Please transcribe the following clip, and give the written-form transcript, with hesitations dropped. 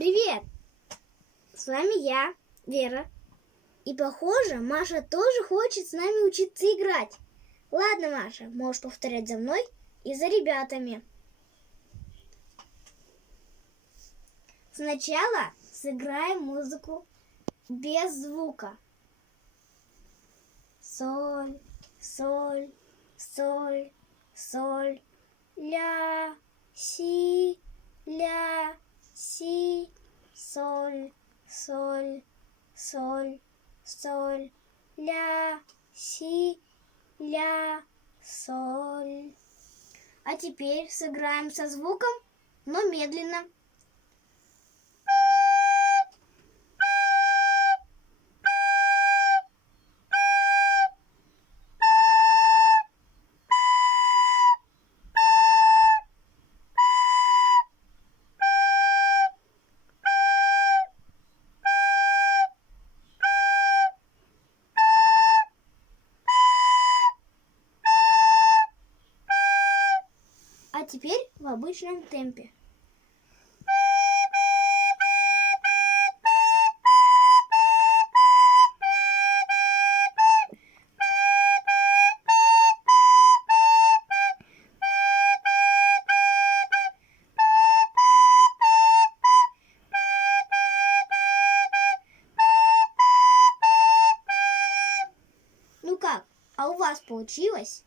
Привет! С вами я, Вера. И похоже, Маша тоже хочет с нами учиться играть. Ладно, Маша, можешь повторять за мной и за ребятами. Сначала сыграем музыку без звука. Соль, соль, соль, соль, ля, си, соль, соль, соль, соль, ля, си, соль. А теперь сыграем со звуком, но медленно. А теперь в обычном темпе. Ну как, а у вас получилось?